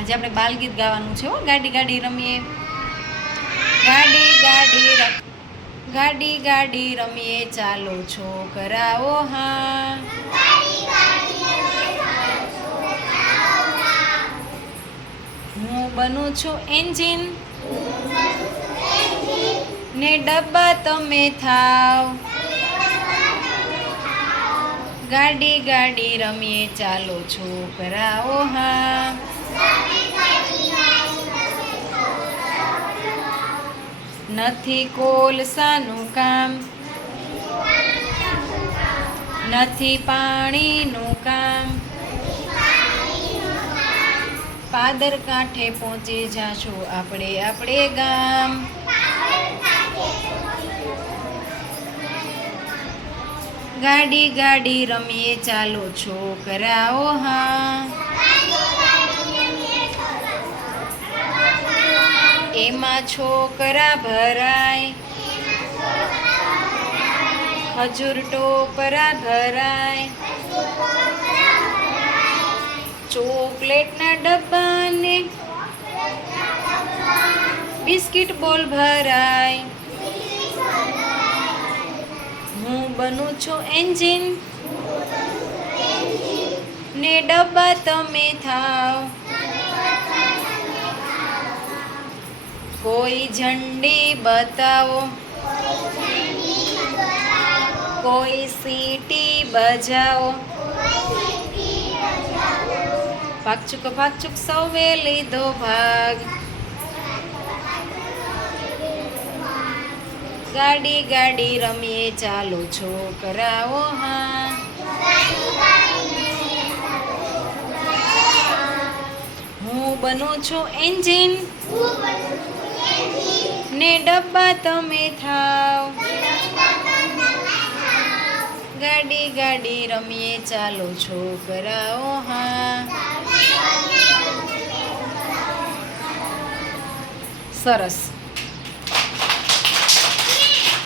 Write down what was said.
આજે આપણે બાલગીત ગાવાનું છે હો. ગાડી ગાડી રમીએ, ગાડી ગાડી ગાડી ગાડી રમીએ, ચાલો છોકરાઓ હા. હું બનું છું એન્જિન ને ડબ્બા તમે થાવ. ગાડી ગાડી રમીએ, ચાલો છોકરાઓ હા. નથી કોલસાનું કામ, નથી પાણીનું કામ, પાદર કાંઠે પહોંચી જાશું આપણે આપણે ગામ. ગાડી ગાડી રમીએ, ચાલો છોકરાઓ હા. એમાં છોકરા ભરાય, ખજૂર ટોપરા ભરાય, ચોકલેટના ડબ્બાને બિસ્કિટ બોલ ભરાય. હું બનું છું એન્જિન ને ડબ્બા તમે થાવ. કોઈ ઝંડી બતાવો, કોઈ સીટી બજાવો, પાકચુક સૌએ લીધો ભાગ. ગાડી ગાડી રમીએ, ચાલો છોકરાઓ હા. હું બનું છું એન્જિન ને ડબ્બા તમે થાવ. ગાડી ગાડી રમીએ, ચાલો છોકરાઓ હા. સરસ.